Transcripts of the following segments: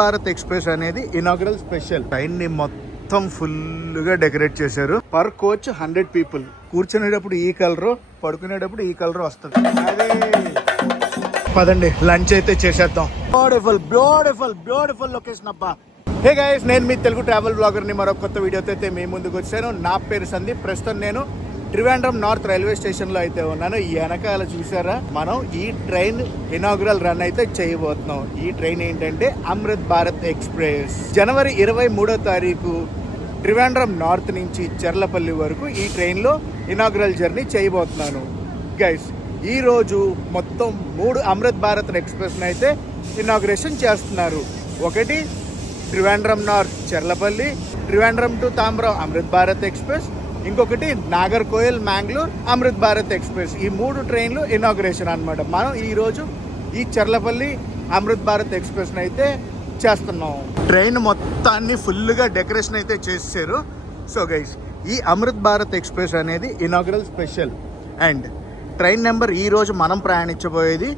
Bharat express అనేది inaugural special. Train ని మొత్తం ఫుల్ గా డెకరేట్ చేశారు. Per coach 100 people. కూర్చునేటప్పుడు ఈ కలర్, పడుకునేటప్పుడు ఈ కలర్ వస్తుంది. అదే పదండి లంచ్ అయితే చేసేద్దాం. బ్యూటిఫుల్ బ్యూటిఫుల్ బ్యూటిఫుల్ లొకేషన్ అబ్బా. హే గైస్, నేను మీ తెలుగు ట్రావెల్ బ్లాగర్ ని మరొక కొత్త వీడియోతో అయితే మీ ముందుకు వచ్చాను. నా పేరు సందీప్. ప్రస్తుతం నేను త్రివేంద్రం నార్త్ రైల్వే స్టేషన్ లో అయితే ఉన్నాను. ఈ వెనకాల చూసారా, మనం ఈ ట్రైన్ ఇనాగ్రల్ రన్ అయితే చేయబోతున్నాం. ఈ ట్రైన్ ఏంటంటే అమృత్ భారత్ ఎక్స్ప్రెస్. జనవరి 23వ తారీఖు త్రివేంద్రం నార్త్ నుంచి చెర్లపల్లి వరకు ఈ ట్రైన్ లో ఇనాగ్రల్ జర్నీ చేయబోతున్నాను. గైస్, ఈ రోజు మొత్తం 3 అమృత్ భారత్ ఎక్స్ప్రెస్ అయితే ఇనాగ్రేషన్ చేస్తున్నారు. ఒకటి Trivandrum north Cherlapalli, Trivandrum to Tambaram Amrit Bharat express, ఇంకొకటి నాగర్కోయిల్ మ్యాంగ్లూర్ అమృత్ భారత్ ఎక్స్ప్రెస్. ఈ 3 ట్రైన్లు ఇనాగ్రేషన్ అనమాట. మనం ఈరోజు ఈ చెర్లపల్లి అమృత్ భారత్ ఎక్స్ప్రెస్ అయితే చేస్తున్నాం. ట్రైన్ మొత్తాన్ని ఫుల్గా డెకరేషన్ అయితే చేశారు. సో గైస్, ఈ అమృత్ భారత్ ఎక్స్ప్రెస్ అనేది inaugural special. And train number ఈరోజు మనం ప్రయాణించబోయేది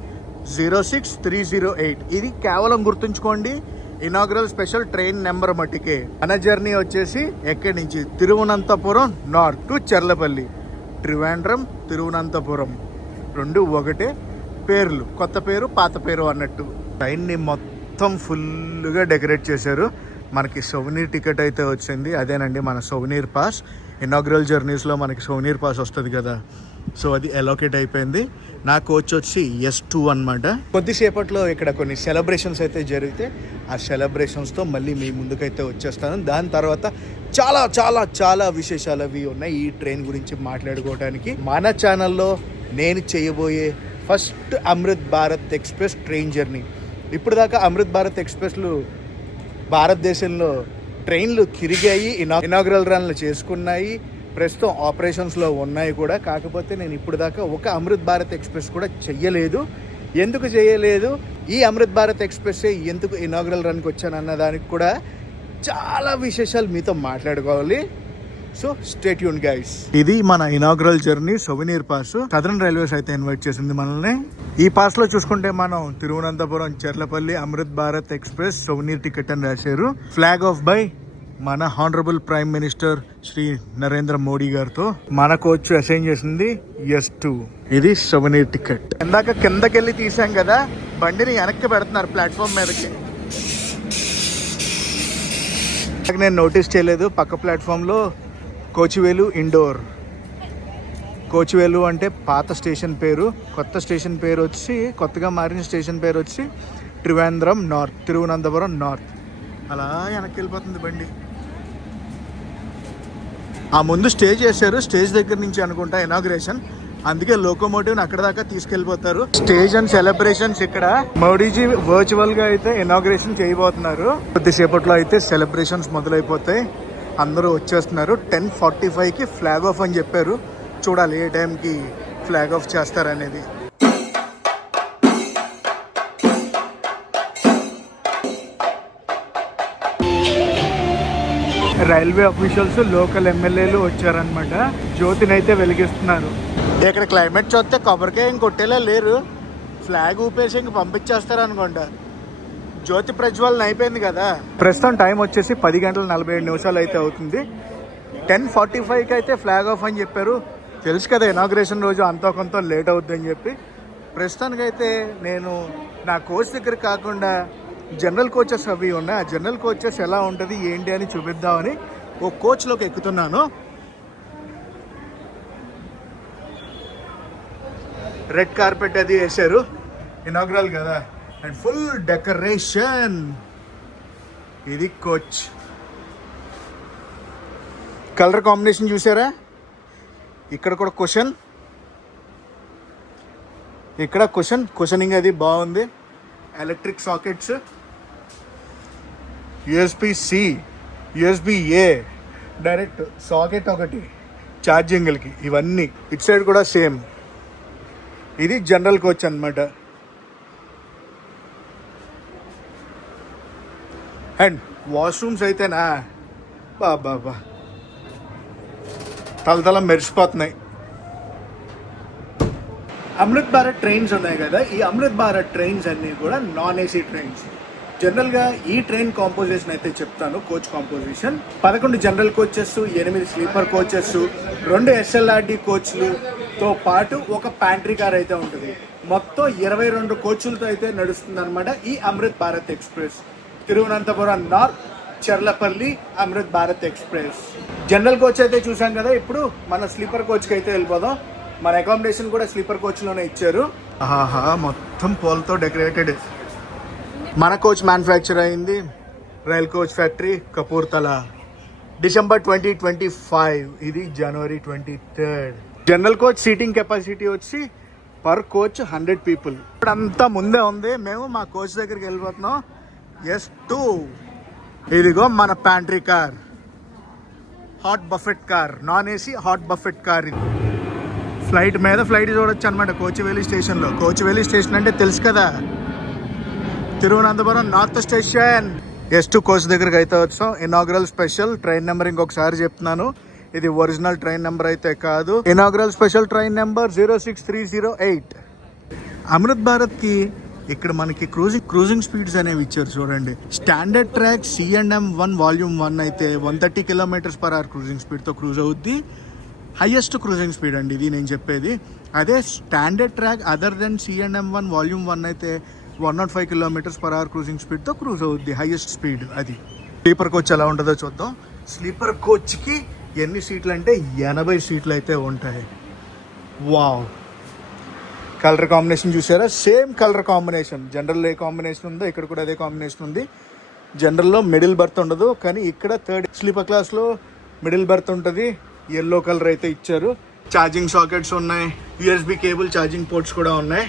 06308. ఇది కేవలం గుర్తుంచుకోండి, ఇనాగ్రల్ స్పెషల్ ట్రైన్ నెంబర్ మట్టికే. మన జర్నీ వచ్చేసి ఎక్కడి నుంచి తిరువనంతపురం నార్త్ టు చెర్లపల్లి. త్రివేంద్రం తిరువనంతపురం రెండు ఒకటే పేర్లు, కొత్త పేరు పాత పేరు అన్నట్టు. ట్రైన్ని మొత్తం ఫుల్గా డెకరేట్ చేశారు. మనకి సోవనీర్ టికెట్ అయితే వచ్చింది. అదేనండి మన సోవనీర్ పాస్. ఇనాగ్రల్ జర్నీస్లో మనకి సోవనీర్ పాస్ వస్తుంది కదా, సో అది అలోకేట్ అయిపోయింది. నా కోచ్ వచ్చి S2 అనమాట. కొద్దిసేపట్లో ఇక్కడ కొన్ని సెలబ్రేషన్స్ అయితే జరిగితే ఆ సెలబ్రేషన్స్తో మళ్ళీ మీ ముందుకైతే వచ్చేస్తాను. దాని తర్వాత చాలా చాలా చాలా విశేషాలు అవి ఉన్నాయి ఈ ట్రైన్ గురించి మాట్లాడుకోవడానికి. మన ఛానల్లో నేను చేయబోయే first Amrit Bharat express train journey. ఇప్పుడు దాకా అమృత్ భారత్ ఎక్స్ప్రెస్లు భారతదేశంలో ట్రైన్లు తిరిగాయి, ఇనాగ్రల్ రన్లు చేసుకున్నాయి, ప్రస్తుతం ఆపరేషన్స్లో ఉన్నాయి కూడా. కాకపోతే నేను ఇప్పుడు దాకా ఒక అమృత్ భారత్ ఎక్స్ప్రెస్ కూడా చెయ్యలేదు. ఎందుకు చేయలేదు, ఈ అమృత్ భారత్ ఎక్స్ప్రెస్ ఎందుకు ఇనాగ్రల్ రన్కి వచ్చాను అన్న దానికి కూడా చాలా విశేషాలు మీతో మాట్లాడుకోవాలి. So stay tune guys. ఇది మన inaugural journey souvenir pass. Southern railways అయితే ఇన్వైట్ చేసింది మనల్ని. ఈ పాస్ లో చూసుకుంటే మనం Thiruvananthapuram Cherlapalli Amrit Bharat express souvenir ticket అని రాశారు. ఫ్లాగ్ ఆఫ్ బై మన honourable prime minister Shri Narendra Modi గారితో. మన కోచ్ అసైన్ చేసింది S2. ఇది సోవనీర్ టికెట్. ఇందాక కిందకెళ్ళి తీసాం కదా, బండిని వెనక్కి పెడుతున్నారు ప్లాట్ఫామ్ మీదకి. నేను నోటీస్ చేయలేదు, పక్క ప్లాట్ఫామ్లో కోచివేలు ఇండోర్. కోచివేలు అంటే పాత స్టేషన్ పేరు. కొత్త స్టేషన్ పేరు వచ్చి, కొత్తగా మారిన స్టేషన్ పేరు వచ్చి త్రివేంద్రం నార్త్, తిరువనంతపురం నార్త్. అలా వెనక్కి వెళ్ళిపోతుంది బండి. ఆ ముందు స్టేజ్ చేశారు, స్టేజ్ దగ్గర నుంచి అనుకుంటా ఇనాగ్రేషన్. అందుకే లోకోమోటివ్ని అక్కడ దాకా తీసుకెళ్ళిపోతారు. స్టేజ్ అండ్ సెలబ్రేషన్స్ ఇక్కడ. మోడీజీ వర్చువల్ గా అయితే ఇనాగ్రేషన్ చేయబోతున్నారు. కొద్దిసేపట్లో అయితే సెలబ్రేషన్స్ మొదలైపోతాయి. అందరూ వచ్చేస్తున్నారు. 10:45కి ఫ్లాగ్ ఆఫ్ అని చెప్పారు. చూడాలి ఏ టైంకి ఫ్లాగ్ ఆఫ్ చేస్తారనేది. రైల్వే అఫీషియల్స్, లోకల్ ఎమ్మెల్యేలు వచ్చారనమాట. జ్యోతిని అయితే వెలిగిస్తున్నారు. ఇక్కడ క్లైమేట్ చూస్తే కొబ్బరికాయ ఇంకొట్టేలా లేరు. ఫ్లాగ్ ఊపేసి ఇంక పంపించేస్తారు అనుకుంటా. జ్యోతి ప్రజ్వలన అయిపోయింది కదా. ప్రస్తుతం టైం వచ్చేసి 10:47 అయితే అవుతుంది. 10:45కి అయితే ఫ్లాగ్ ఆఫ్ అని చెప్పారు. తెలుసు కదా ఇనాగ్రేషన్ రోజు అంతో కొంత లేట్ అవుతుందని చెప్పి. ప్రస్తుతానికైతే నేను నా కోచ్ దగ్గర కాకుండా జనరల్ కోచెస్ అవి ఉన్నాయి. ఆ జనరల్ కోచెస్ ఎలా ఉంటుంది ఏంటి అని చూపిద్దామని ఓ కోచ్లోకి ఎక్కుతున్నాను. రెడ్ కార్పెట్ అది వేసారు, ఇనాగ్రల్ కదా, అండ్ ఫుల్ డెకరేషన్. ఇది కోచ్. కలర్ కాంబినేషన్ చూసారా? ఇక్కడ కూడా క్వశ్చన్, ఇక్కడ క్వశ్చనింగ్ అది బాగుంది. Electric sockets, USB-C, USB-A direct socket ఒకటి ఛార్జింగ్లకి. ఇవన్నీ ఇటు సైడ్ కూడా సేమ్. ఇది జనరల్ కోచ్ అన్నమాట. అండ్ వాష్రూమ్స్ అయితేనా బాబా తలతల మెరిసిపోతున్నాయి. అమృత్ భారత్ ట్రైన్స్ ఉన్నాయి కదా, ఈ అమృత్ భారత్ ట్రైన్స్ అన్నీ కూడా నాన్ AC ట్రైన్స్. జనరల్ గా ఈ ట్రైన్ కాంపోజిషన్ అయితే చెప్తాను. Coach composition 11 general coaches, 8 sleeper coaches, 2 SLRD కోచ్లతో పాటు ఒక ప్యాంట్రీ కార్ అయితే ఉంటుంది. మొత్తం 22 కోచ్లతో అయితే నడుస్తుంది అనమాట ఈ Amrit Bharat express. Thiruvananthapuram north Cherlapalli Amrit Bharat express. General coach అయితే చూసాం కదా. ఇప్పుడు మన స్లీపర్ కోచ్కి అయితే వెళ్ళిపోదాం. మన అకామిడేషన్ కూడా స్లీపర్ కోచ్లోనే ఇచ్చారు. ఆహా, మొత్తం పూలతో డెకరేటెడ్. మన కోచ్ మ్యానుఫ్యాక్చర్ అయింది rail coach factory Kapurthala, December 2025. ఇది జనవరి 23rd. General coach seating capacity వచ్చి పర్ కోచ్ 100 పీపుల్. ఇప్పుడంతా ముందే ఉంది. మేము మా కోచ్ దగ్గరికి వెళ్ళిపోతున్నాం. S2. ఇదిగో మన pantry car, hot buffet car, non AC hot buffet car. ఇది ఫ్లైట్ మీద ఫ్లైట్ చూడొచ్చు అనమాట కోచివేలి స్టేషన్లో. కోచివేలి స్టేషన్ అంటే తెలుసు కదా, Thiruvananthapuram north station. S2 coach దగ్గరికి అయితే వచ్చాం. ఇనాగ్రల్ స్పెషల్ ట్రైన్ నెంబర్ ఇంకొకసారి చెప్తున్నాను, ఇది ఒరిజినల్ ట్రైన్ నెంబర్ అయితే కాదు. Inaugural special train number 06308. Amrit భారత్కి ఇక్కడ మనకి క్రూజింగ్ స్పీడ్స్ అనేవి ఇచ్చారు చూడండి. స్టాండర్డ్ ట్రాక్ C&M1 వాల్యూమ్ 1 అయితే 130 km/h క్రూజింగ్ స్పీడ్తో క్రూజ్ అవుద్ది. హైయెస్ట్ క్రూజింగ్ స్పీడ్ అండి ఇది నేను చెప్పేది. అదే standard track other than C&M1 volume 1 అయితే 105 km/h క్రూజింగ్ స్పీడ్తో క్రూజ్ అవుద్ది, హైయెస్ట్ స్పీడ్ అది. స్లీపర్ కోచ్ ఎలా ఉంటుందో చూద్దాం. స్లీపర్ కోచ్కి ఎన్ని సీట్లు అంటే 80 సీట్లు అయితే ఉంటాయి. వావ్, కలర్ కాంబినేషన్ చూసారా? Same colour combination. జనరల్ ఏ కాంబినేషన్ ఉందో ఇక్కడ కూడా అదే కాంబినేషన్ ఉంది. జనరల్లో మిడిల్ బర్త్ ఉండదు, కానీ ఇక్కడ థర్డ్ స్లీపర్ క్లాస్లో మిడిల్ బర్త్ ఉంటుంది. ఎల్లో కలర్ అయితే ఇచ్చారు. ఛార్జింగ్ సాకెట్స్ ఉన్నాయి, USB కేబుల్ ఛార్జింగ్ పోర్ట్స్ కూడా ఉన్నాయి.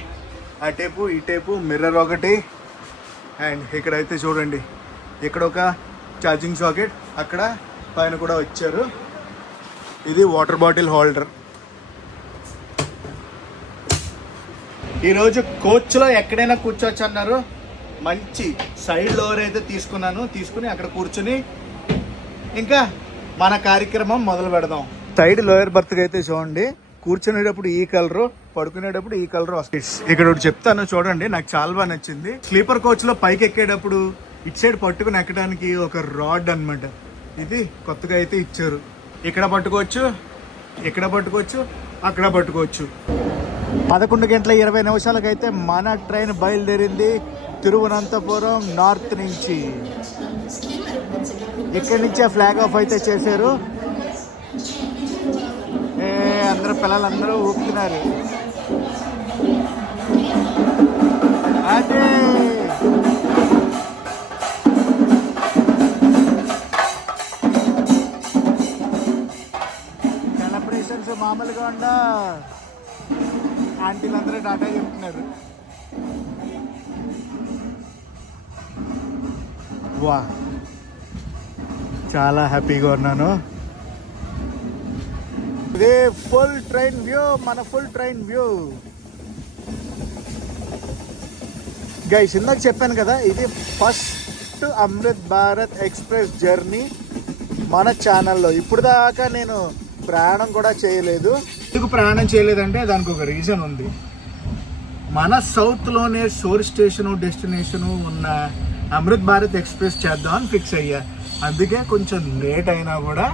ఆ టేపు ఈ టేపు, మిర్రర్ ఒకటి. అండ్ ఇక్కడైతే చూడండి, ఇక్కడ ఒక ఛార్జింగ్ సాకెట్, అక్కడ పైన కూడా వచ్చారు. ఇది వాటర్ బాటిల్ హోల్డర్. ఈరోజు కోచ్లో ఎక్కడైనా కూర్చోవచ్చు అన్నారు. మంచి సైడ్ లోవర్ అయితే తీసుకుని అక్కడ కూర్చుని ఇంకా మన కార్యక్రమం మొదలు పెడదాం. సైడ్ లోయర్ బర్త్కి అయితే చూడండి, కూర్చునేటప్పుడు ఈ కలరు, పడుకునేటప్పుడు ఈ కలర్ వస్తుంది. ఇక్కడ ఒకటి చెప్తాను చూడండి, నాకు చాలా బాగా నచ్చింది. స్లీపర్ కోచ్లో పైకి ఎక్కేటప్పుడు ఇటు సైడ్ పట్టుకుని ఎక్కడానికి ఒక రాడ్ అనమాట. ఇది కొత్తగా అయితే ఇచ్చారు. ఇక్కడ పట్టుకోవచ్చు, ఇక్కడ పట్టుకోవచ్చు, అక్కడ పట్టుకోవచ్చు. 11:20 అయితే మన ట్రైన్ బయలుదేరింది తిరువనంతపురం నార్త్ నుంచి. ఇక్కడి నుంచి ఫ్లాగ్ ఆఫ్ అయితే చేశారు. అందరూ పిల్లలందరూ ఊపుతున్నారు. అదే సెలబ్రేషన్స్ మామూలుగా ఉండా. ఆంటీలందరూ డాటా చెప్తున్నారు. వా, చాలా హ్యాపీగా ఉన్నాను. ఇదే ఫుల్ ట్రైన్ వ్యూ, మన ఫుల్ ట్రైన్ వ్యూ. గైస్, ఇందాక చెప్పాను కదా, ఇది first Amrit Bharat express journey మన ఛానల్లో. ఇప్పుడు దాకా నేను ప్రయాణం కూడా చేయలేదు. ఎందుకు ప్రయాణం చేయలేదంటే దానికి ఒక రీజన్ ఉంది. మన సౌత్లోనే సోర్స్ స్టేషను డెస్టినేషను ఉన్న అమృత్ భారత్ ఎక్స్ప్రెస్ చేద్దామని ఫిక్స్ అయ్యా. అందుకే కొంచెం లేట్ అయినా కూడా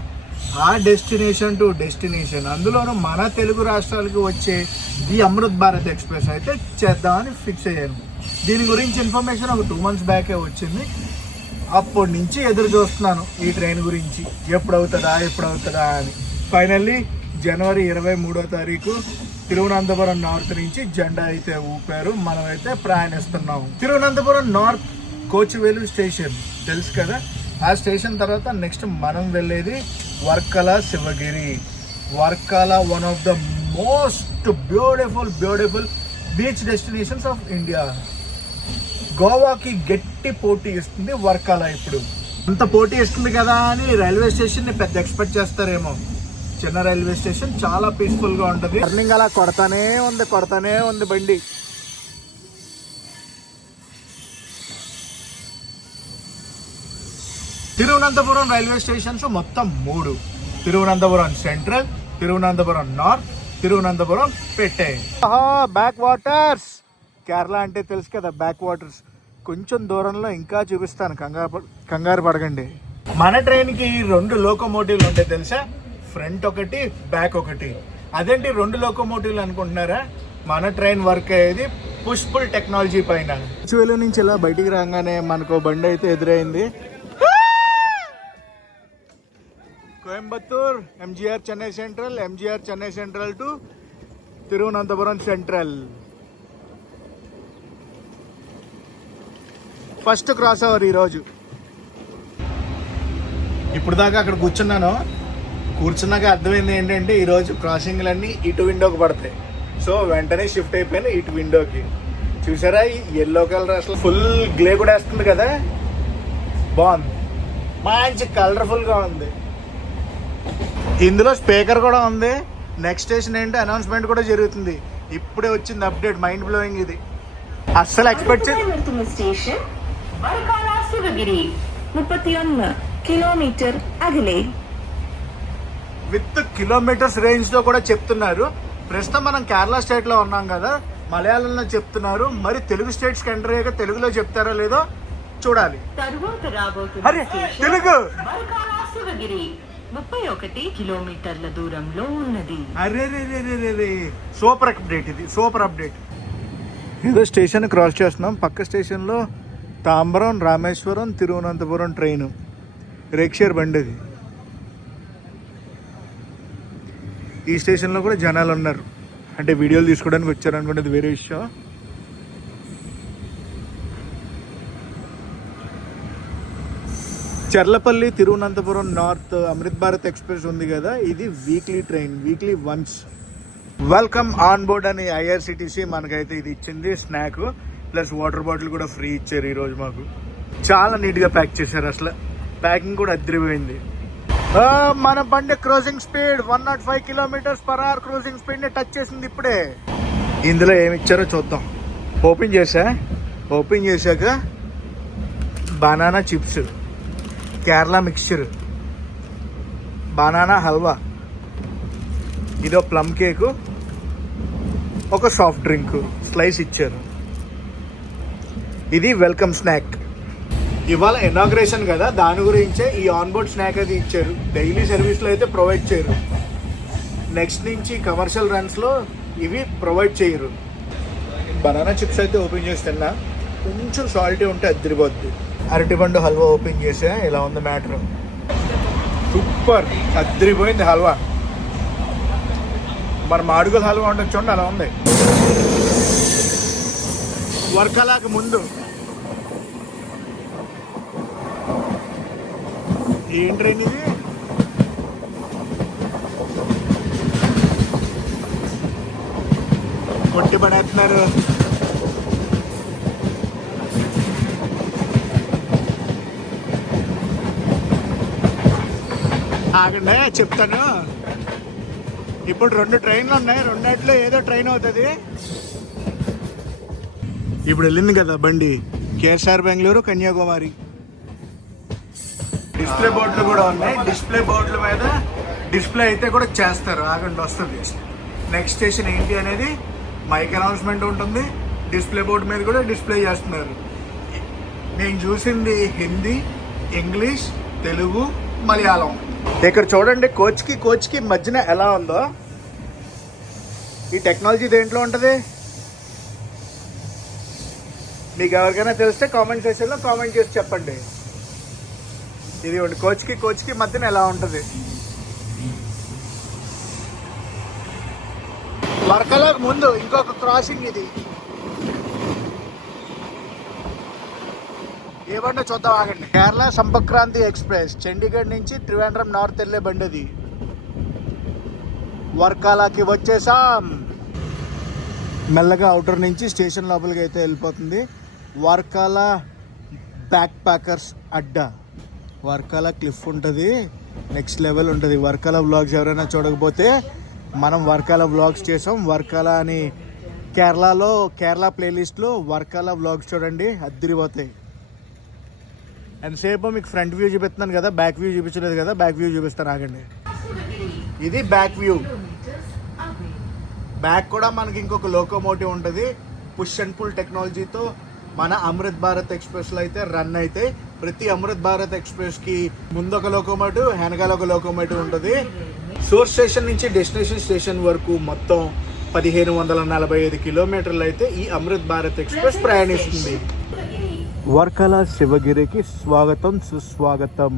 ఆ డెస్టినేషన్ టు డెస్టినేషన్, అందులోనూ మన తెలుగు రాష్ట్రాలకు వచ్చే ఈ అమృత్ భారత్ ఎక్స్ప్రెస్ అయితే చేద్దామని ఫిక్స్ అయ్యాను. దీని గురించి ఇన్ఫర్మేషన్ ఒక 2 months బ్యాకే వచ్చింది. అప్పటి నుంచి ఎదురు చూస్తున్నాను ఈ ట్రైన్ గురించి, ఎప్పుడవుతుందా అని. ఫైనల్లీ జనవరి 23వ తారీఖు తిరువనంతపురం నార్త్ నుంచి జెండా అయితే ఊపారు. మనమైతే ప్రయాణిస్తున్నాము. తిరువనంతపురం నార్త్ కోచివేలు స్టేషన్ తెలుసు కదా. ఆ స్టేషన్ తర్వాత నెక్స్ట్ మనం వెళ్ళేది వర్కల శివగిరి. వర్కల one of the most beautiful beach destinations of India. గోవాకి గట్టి పోటీ ఇస్తుంది వర్కల. ఇప్పుడు అంత పోటీ ఇస్తుంది కదా అని రైల్వే స్టేషన్ని పెద్ద ఎక్స్పెక్ట్ చేస్తారేమో. చిన్న రైల్వే స్టేషన్, చాలా పీస్ఫుల్గా ఉంటుంది. టర్నింగ్ అలా కొడతానే ఉంది బండి. తిరువనంతపురం రైల్వే స్టేషన్స్ మొత్తం 3. తిరువనంతపురం సెంట్రల్, తిరువనంతపురం నార్త్, తిరువనంతపురం పెట్టే. Back waters. కేరళ అంటే తెలుసు కదా, బ్యాక్ వాటర్స్. కొంచెం దూరంలో ఇంకా చూపిస్తాను, కంగారు పడకండి. మన ట్రైన్కి 2 లోకోమోటివ్లు ఉంటాయి తెలుసా, ఫ్రంట్ ఒకటి బ్యాక్ ఒకటి. అదేంటి 2 లోకోమోటివ్లు అనుకుంటున్నారా? మన ట్రైన్ వర్క్ అయ్యేది పుష్పుల్ టెక్నాలజీ పైన. చివరి నుంచి ఇలా బయటికి రాగానే మనకు బండి అయితే ఎదురైంది. Coimbatore MGR Chennai central, MGR Chennai central to Thiruvananthapuram central. First cross over ఈరోజు. ఇప్పుడు దాకా అక్కడ కూర్చున్నాక అర్థమైంది ఏంటంటే ఈరోజు క్రాసింగ్లన్నీ ఇటు విండోకి పడతాయి. సో వెంటనే షిఫ్ట్ అయిపోయినా ఇటు విండోకి. చూసారా ఈ ఎల్లో కలర్ అసలు ఫుల్ గ్లే కూడా వేస్తుంది కదా, బాగుంది, మంచి కలర్ఫుల్గా ఉంది. ఇందులో స్పీకర్ కూడా ఉంది. నెక్స్ట్ స్టేషన్ ఏంటి అనౌన్స్మెంట్ కూడా జరుగుతుంది. ఇప్పుడే వచ్చింది అప్డేట్, మైండ్ బ్లోయింగ్. ఇది అస్సలు ఎక్స్పెక్ట్ స్టేషన్ శివగిరి 31 కిలోమీటర్ అగలే. విత్ కిలోమీటర్స్ రేంజ్ తో కూడా చెప్తున్నారు. ప్రస్తుతం మనం కేరళ స్టేట్ లో ఉన్నాం కదా, మలయాళంలో చెప్తున్నారు. మరి తెలుగు స్టేట్స్ కి ఎంటర్ అయ్యాక తెలుగులో చెప్తారో లేదో చూడాలి. అరే తెలుగు శివగిరి 31 కిలోమీటర్ల దూరంలో ఉన్నది. అరే సూపర్ అప్డేట్, ఇది సూపర్ అప్డేట్. ఏదో స్టేషన్ క్రాస్ చేస్తున్నాం. పక్క స్టేషన్లో తాంబరం, రామేశ్వరం, తిరువనంతపురం ట్రైను రేక్షేర్ బండి. అది ఈ స్టేషన్లో కూడా జనాలు ఉన్నారు, అంటే వీడియోలు తీసుకోవడానికి వచ్చారు అనుకునేది వేరే విషయం. చర్లపల్లి తిరువనంతపురం నార్త్ అమృత్ భారత్ ఎక్స్ప్రెస్ ఉంది కదా, ఇది weekly train, weekly once. Welcome on board అని ఐఆర్సిటీసీ మనకైతే ఇది ఇచ్చింది. స్నాక్ ప్లస్ వాటర్ బాటిల్ కూడా ఫ్రీ ఇచ్చారు ఈరోజు మాకు. చాలా నీట్గా ప్యాక్ చేశారు, అసలు ప్యాకింగ్ కూడా అదిరిపోయింది. మన బండి cruising speed 105 km/h cruising speed ని టచ్ చేసింది ఇప్పుడే. ఇందులో ఏమి ఇచ్చారో చూద్దాం. ఓపెన్ చేశాక banana chips, Kerala mixture, banana halwa, ఇదో ప్లమ్ కేకు, ఒక సాఫ్ట్ డ్రింక్ స్లైస్ ఇచ్చారు. ఇది వెల్కమ్ స్నాక్. ఇవాళ ఇనాగ్రేషన్ కదా, దాని గురించే ఈ ఆన్బోర్డ్ స్నాక్ అది ఇచ్చారు. డైలీ సర్వీస్లో అయితే ప్రొవైడ్ చేయరు. నెక్స్ట్ నుంచి కమర్షియల్ రన్స్లో ఇవి ప్రొవైడ్ చేయరు. బనానా చిప్స్ అయితే ఓపెన్ చేసి తిన్నా, కొంచెం సాల్టీ ఉంటే అద్దరిపోద్ది. అరటిపండు హల్వా ఓపెన్ చేసా, ఇలా ఉంది మ్యాటర్. సూపర్, అద్దరిపోయింది హల్వా. మన మాడుగుల హల్వా ఉండొచ్చు చూడండి, అలా ఉంది. వర్కలాకి ముందు ఏం ట్రైన్ ఇది? కొట్టి పడేస్తున్నారు. ఆగండి చెప్తాను. ఇప్పుడు 2 ట్రైన్లు ఉన్నాయి, రెండిట్లో ఏదో ట్రైన్ అవుతుంది. ఇప్పుడు వెళ్ళింది కదా బండి కేఎస్ఆర్ బెంగళూరు, కన్యాకుమారి. డిస్ప్లే బోర్డులు కూడా ఉన్నాయి. డిస్ప్లే బోర్డుల మీద డిస్ప్లే అయితే కూడా చేస్తారు. ఆగండి వస్తుంది. నెక్స్ట్ స్టేషన్ ఏంటి అనేది మైక్ అనౌన్స్మెంట్ ఉంటుంది. డిస్ప్లే బోర్డు మీద కూడా డిస్ప్లే చేస్తున్నారు. నేను చూసింది హిందీ, ఇంగ్లీష్, తెలుగు, మలయాళం. ఇక్కడ చూడండి కోచ్కి మధ్యన ఎలా ఉందో. ఈ టెక్నాలజీ దేంట్లో ఉంటుంది మీకు ఎవరికైనా తెలిస్తే కామెంట్ సెక్షన్లో కామెంట్ చేసి చెప్పండి. ఇది కోచ్కి మధ్యన ఎలా ఉంటుంది. వర్కలకు ముందు ఇంకొక క్రాసింగ్ ఇది. ఏ బండి చూద్దాం ఆగండి. కేరళ సంపక్రాంతి ఎక్స్ప్రెస్, చండీగఢ్ నుంచి త్రివేంద్రం నార్త్ వెళ్ళే బండి అది. వర్కాలాకి వచ్చేసాం. మెల్లగా అవుటర్ నుంచి స్టేషన్ లోపలికి అయితే వెళ్ళిపోతుంది. వర్కాల బ్యాక్ ప్యాకర్స్ అడ్డా. వర్కాల క్లిఫ్ ఉంటుంది, నెక్స్ట్ లెవెల్ ఉంటుంది. వర్కాల వ్లాగ్స్ ఎవరైనా చూడకపోతే మనం వర్కాల వ్లాగ్స్ చేసాం. వర్కాల అని కేరళ ప్లేలిస్ట్లో వర్కాల వ్లాగ్స్ చూడండి, అద్దరిపోతాయి. ఎంతసేపు మీకు ఫ్రంట్ వ్యూ చూపిస్తున్నాను కదా, బ్యాక్ వ్యూ చూపించలేదు కదా, బ్యాక్ వ్యూ చూపిస్తాను ఆగండి. ఇది బ్యాక్ వ్యూ. బ్యాక్ కూడా మనకి ఇంకొక లోకోమోటివ్ ఉంటుంది. పుష్ అండ్ పుల్ టెక్నాలజీతో మన అమృత్ భారత్ ఎక్స్ప్రెస్లో అయితే రన్ అయితే ప్రతి అమృత్ భారత్ ఎక్స్ప్రెస్కి ముందొక లోకోమోటివ్ వెనకాల ఒక లోకోమోటివ్ ఉంటుంది. సోర్స్ స్టేషన్ నుంచి డెస్టినేషన్ స్టేషన్ వరకు మొత్తం 1545 కిలోమీటర్లు అయితే ఈ అమృత్ భారత్ ఎక్స్ప్రెస్ ప్రయాణిస్తుంది. వర్కల శివగిరికి స్వాగతం సుస్వాగతం.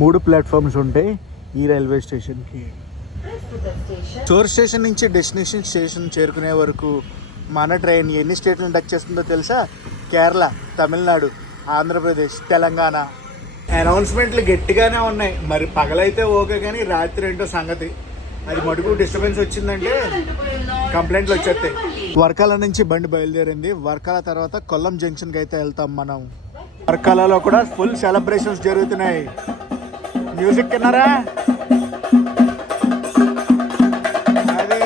మూడు ప్లాట్ఫామ్స్ ఉంటాయి ఈ రైల్వే స్టేషన్కి. సోర్స్ స్టేషన్ నుంచి డెస్టినేషన్ స్టేషన్ చేరుకునే వరకు మన ట్రైన్ ఎన్ని స్టేట్లను టచ్ చేస్తుందో తెలుసా? కేరళ, తమిళనాడు, ఆంధ్రప్రదేశ్, తెలంగాణ. అనౌన్స్మెంట్లు గట్టిగానే ఉన్నాయి. మరి పగలైతే ఓకే, కానీ రాత్రి ఏంటో సంగతి. అది మటుకు డిస్టర్బెన్స్ వచ్చిందంటే కంప్లైంట్లు వచ్చేస్తాయి. వర్కాల నుంచి బండి బయలుదేరింది. వర్కాల తర్వాత కొల్లం జంక్షన్కి అయితే వెళ్తాం మనం. వర్కాలలో కూడా ఫుల్ సెలబ్రేషన్స్ జరుగుతున్నాయి. మ్యూజిక్ విన్నారా? అది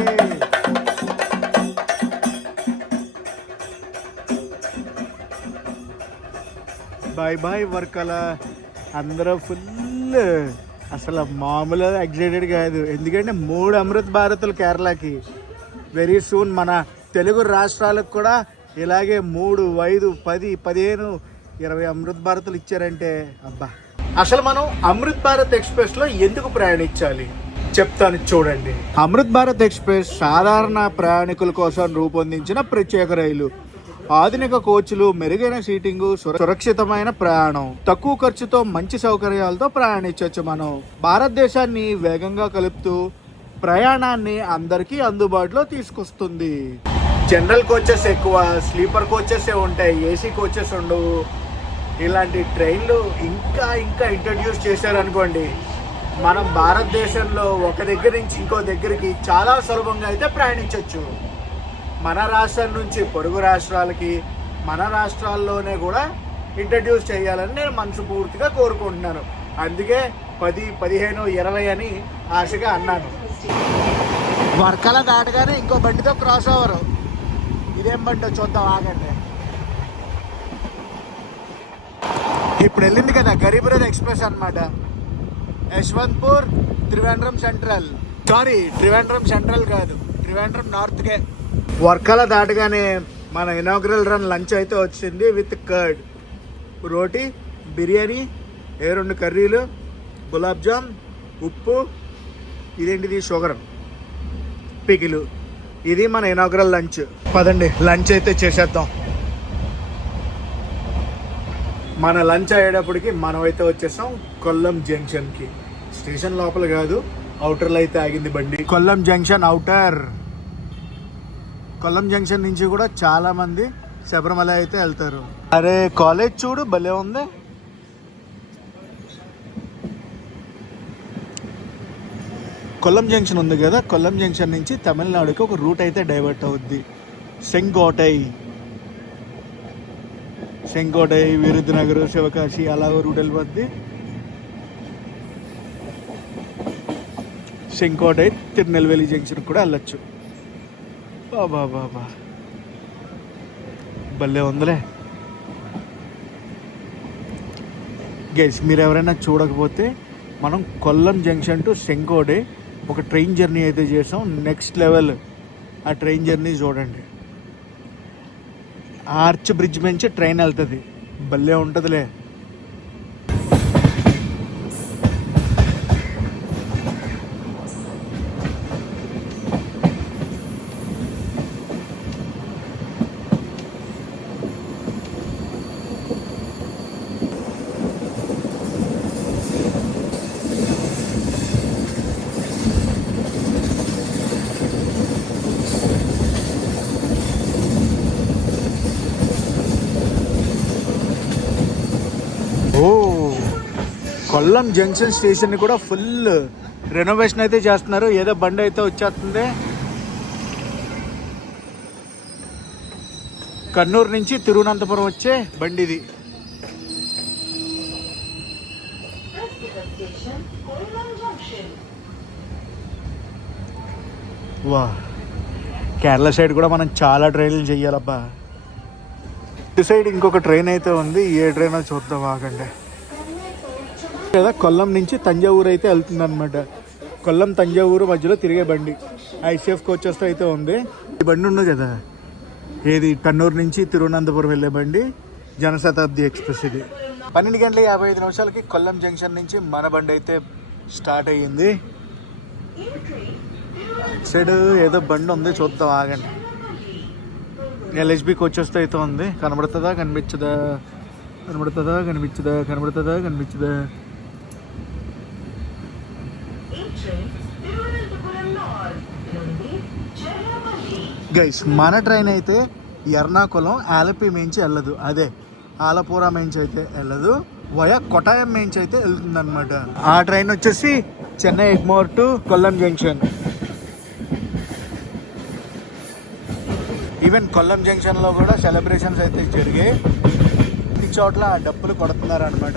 బాయ్ బాయ్ వర్కాల. అందరూ ఫుల్ అసలు మామూలు ఎగ్జైటెడ్ కాదు. ఎందుకంటే 3 అమృత్ భారత్లు కేరళకి. వెరీ సూన్ మన తెలుగు రాష్ట్రాలకు కూడా ఇలాగే 3, 5, 10, 15, 20 అమృత్ భారత్లు ఇచ్చారంటే అబ్బా. అసలు మనం అమృత్ భారత్ ఎక్స్ప్రెస్లో ఎందుకు ప్రయాణించాలి చెప్తాను చూడండి. అమృత్ భారత్ ఎక్స్ప్రెస్ సాధారణ ప్రయాణికుల కోసం రూపొందించిన ప్రత్యేక రైలు. ఆధునిక కోచ్లు, మెరుగైన సీటింగు, సురక్షితమైన ప్రయాణం, తక్కువ ఖర్చుతో మంచి సౌకర్యాలతో ప్రయాణించవచ్చు. మనం భారతదేశాన్ని వేగంగా కలుపుతూ ప్రయాణాన్ని అందరికీ అందుబాటులో తీసుకొస్తుంది. జనరల్ కోచెస్ ఎక్కువ, స్లీపర్ కోచెస్ ఉంటాయి, ఏసీ కోచెస్ ఉండవు. ఇలాంటి ట్రైన్లు ఇంకా ఇంట్రడ్యూస్ చేశారనుకోండి, మనం భారతదేశంలో ఒక దగ్గర నుంచి ఇంకో దగ్గరికి చాలా సులభంగా అయితే ప్రయాణించవచ్చు. మన రాష్ట్రం నుంచి పొరుగు రాష్ట్రాలకి, మన రాష్ట్రాల్లోనే కూడా ఇంట్రడ్యూస్ చేయాలని నేను మనస్ఫూర్తిగా కోరుకుంటున్నాను. అందుకే 10, 15, 20 అని ఆశగా అన్నాను. వర్కల దాటగానే ఇంకో బండితో క్రాస్ ఓవర్. ఇదేం బండి చూద్దాం, ఆగండి. ఇప్పుడు వెళ్ళింది కదా గరీబ్ రథ్ ఎక్స్ప్రెస్ అన్నమాట. Yeshwantpur, Trivandrum central. Sorry, Trivandrum central కాదు, త్రివేంద్రం నార్త్కే. వర్కల దాటగానే మన ఇనాగ్రల్ రన్ లంచ్ అయితే వచ్చింది విత్ కర్డ్, రోటీ, బిర్యానీ, 2 కర్రీలు, గులాబ్ జామ్, ఉప్పు, ఇదేంటిది షుగర్, పికిలు. ఇది మన ఇనాగ్రల్ లంచ్. పదండి లంచ్ అయితే చేసేద్దాం. మన లంచ్ అయ్యేటప్పటికి మనమైతే వచ్చేసాం కొల్లం జంక్షన్కి. స్టేషన్ లోపల కాదు, అవుటర్లో అయితే ఆగింది బండి. Kollam junction outer. Kollam junction నుంచి కూడా చాలా మంది శబరిమల అయితే వెళ్తారు. అరే కాలేజ్ చూడు భలే ఉంది. కొల్లం జంక్షన్ ఉంది కదా, కొల్లం జంక్షన్ నుంచి తమిళనాడుకి ఒక రూట్ అయితే డైవర్ట్ అవుద్ది. సెంకోటై, విరుద్నగర్, శివకాశి అలా రూట్ వెళ్ళిపోద్ది. సెంకోటై తిరునెల్వేలి జంక్షన్ కూడా వెళ్ళొచ్చు. బాబా భలే ఉందిలే. గైస్, మీరు ఎవరైనా చూడకపోతే మనం కొల్లం జంక్షన్ టు సెంకోటై ఒక ట్రైన్ జర్నీ అయితే చేసాం. నెక్స్ట్ లెవెల్ ఆ ట్రైన్ జర్నీ చూడండి. ఆర్చ్ బ్రిడ్జ్ నుంచి ట్రైన్ వెళ్తుంది, భలే ఉంటుందిలే. కొల్లం జంక్షన్ స్టేషన్ కూడా ఫుల్ రెనోవేషన్ అయితే చేస్తున్నారు. ఏదో బండి అయితే వచ్చేస్తుంది. కన్నూరు నుంచి తిరువనంతపురం వచ్చే బండి ఇది. వా, కేరళ సైడ్ కూడా మనం చాలా ట్రైన్లు చెయ్యాలబ్బా. ఇటు సైడ్ ఇంకొక ట్రైన్ అయితే ఉంది. ఏ ట్రైన్ చూద్దాం, ఆగండి. కదా కొల్లం నుంచి తంజావూరు అయితే వెళ్తుంది అనమాట. కొల్లం తంజావూరు మధ్యలో తిరిగే బండి. ఐసీఎఫ్ కోచెస్తో అయితే ఉంది. ఈ బండి ఉంది కదా, ఏది కన్నూరు నుంచి తిరువనంతపురం వెళ్ళే బండి, జనశతాబ్ది ఎక్స్ప్రెస్. ఇది 12:55 కొల్లం జంక్షన్ నుంచి మన బండి అయితే స్టార్ట్ అయ్యింది. సైడ్ ఏదో బండి ఉంది, చూద్దాం ఆగండి. ఎల్హెచ్బి కోచెస్తో అయితే ఉంది. కనబడుతుందా కనిపించదా, కనబడుతుందా కనిపించదా, కనబడుతుందా కనిపించదా. గైస్ మన ట్రైన్ అయితే ఎర్నాకుళం ఆలపి మించి వెళ్ళదు, అదే ఆలపూర మించి అయితే వెళ్ళదు, వయా కొటాయం మించి అయితే వెళ్తుంది అనమాట. ఆ ట్రైన్ వచ్చేసి Chennai Egmore to Kollam junction. Even Kollam జంక్షన్లో కూడా సెలబ్రేషన్స్ అయితే జరిగాయి. ఈ చోట్ల డప్పులు కొడుతున్నారు అనమాట.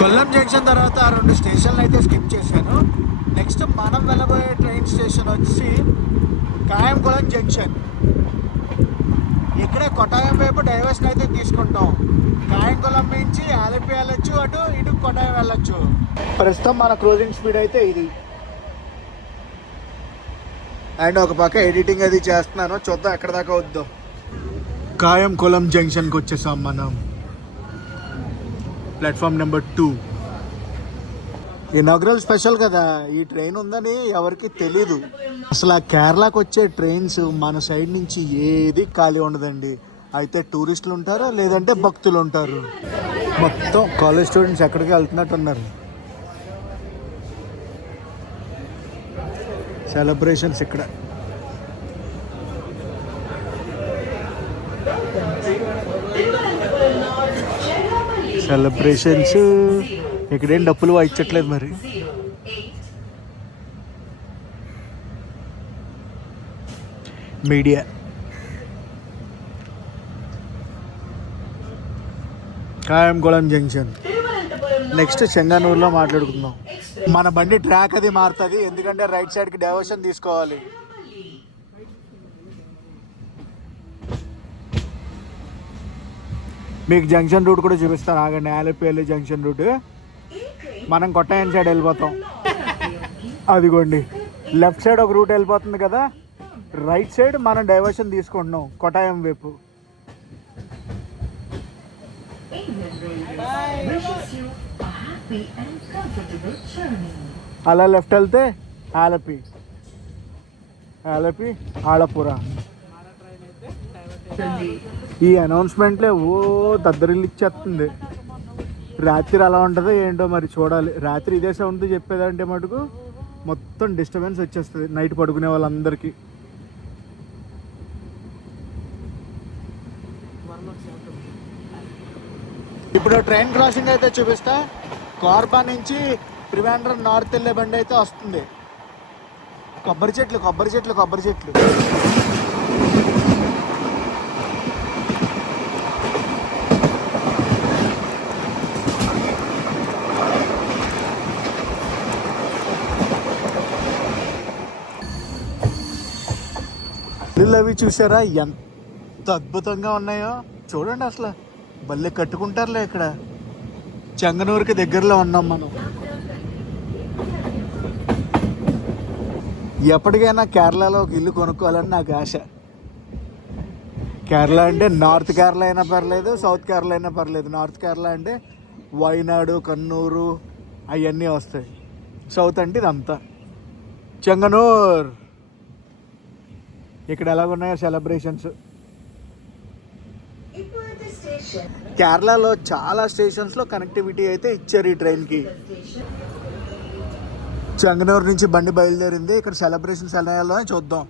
కొల్లం జంక్షన్ తర్వాత 2 స్టేషన్లు అయితే స్కిప్ చేశాను. నెక్స్ట్ మనం వెళ్ళబోయే ట్రైన్ స్టేషన్ వచ్చి కాయంకుళం జంక్షన్. ఇక్కడే కొట్టాయం వైపు డైవర్షన్ అయితే తీసుకుంటాం. కాయంకుళం నుంచి ఆలపి వెళ్ళొచ్చు, అటు ఇటు కొట్టాయం వెళ్ళొచ్చు. ప్రస్తుతం మన క్రూజింగ్ స్పీడ్ అయితే ఇది. అండ్ ఒక పక్క ఎడిటింగ్ అది చేస్తున్నాను, చూద్దాం ఎక్కడ దాకా వద్దాం. కాయంకుళం జంక్షన్కి వచ్చేసాం మనం. Platform number 2. ఇనాగ్రల్ స్పెషల్ కదా, ఈ ట్రైన్ ఉందని ఎవరికి తెలీదు. అసలు ఆ కేరళకు వచ్చే ట్రైన్స్ మన సైడ్ నుంచి ఏది ఖాళీ ఉండదండి. అయితే టూరిస్టులు ఉంటారు, లేదంటే భక్తులు ఉంటారు. మొత్తం కాలేజ్ స్టూడెంట్స్ ఎక్కడికి వెళ్తున్నట్టు ఉన్నారు. సెలబ్రేషన్స్ ఇక్కడ. సెలబ్రేషన్స్ ఇక్కడేం డప్పులు వాయించట్లేదు మరి. Media Kayamkulam junction. నెక్స్ట్ చెంగనూరులో మాట్లాడుకుందాం. మన బండి ట్రాక్ అది మారుతుంది, ఎందుకంటే రైట్ సైడ్కి డైవర్షన్ తీసుకోవాలి. మీకు జంక్షన్ రూట్ కూడా చూపిస్తాను ఆగండి. Alapalli junction route. మనం కొట్టాయం సైడ్ వెళ్ళిపోతాం. అదిగోండి లెఫ్ట్ సైడ్ ఒక రూట్ వెళ్ళిపోతుంది కదా, రైట్ సైడ్ మనం డైవర్షన్ తీసుకుంటున్నాం కొట్టాయం వైపు. అలా లెఫ్ట్ వెళ్తే ఆలపి, ఆలపి ఆలపుర. ఈ అనౌన్స్మెంట్లే ఓ దద్దరిల్లు ఇచ్చేస్తుంది. రాత్రి అలా ఉంటుందో ఏంటో మరి చూడాలి. రాత్రి ఇదే సౌండ్ చెప్పేదంటే మటుకు మొత్తం డిస్టర్బెన్స్ వచ్చేస్తుంది నైట్ పడుకునే వాళ్ళందరికీ. ఇప్పుడు ట్రైన్ క్రాసింగ్ అయితే చూపిస్తా. కార్బా నుంచి త్రివేంద్రం నార్త్ వెళ్ళే బండి అయితే వస్తుంది. కొబ్బరి చెట్లు కొబ్బరి చెట్లు కొబ్బరి చెట్లు. ఇల్లు అవి చూసారా ఎంత అద్భుతంగా ఉన్నాయో చూడండి. అసలు భలే కట్టుకుంటారులే. ఇక్కడ చెంగనూరుకి దగ్గరలో ఉన్నాం మనం. ఎప్పటికైనా కేరళలో ఒక ఇల్లు కొనుక్కోవాలని నాకు ఆశ. కేరళ అంటే నార్త్ కేరళ అయినా పర్లేదు, సౌత్ కేరళ అయినా పర్లేదు. నార్త్ కేరళ అంటే వయనాడు, కన్నూరు అవన్నీ వస్తాయి. సౌత్ అంటే ఇదంతా. చెంగనూర్ ఇక్కడ ఎలాగున్నాయో సెలబ్రేషన్స్. కేరళలో చాలా స్టేషన్స్లో కనెక్టివిటీ అయితే ఇచ్చారు ఈ ట్రైన్కి. చెంగనూరు నుంచి బండి బయలుదేరింది. ఇక్కడ సెలబ్రేషన్స్ ఎలా చూద్దాం.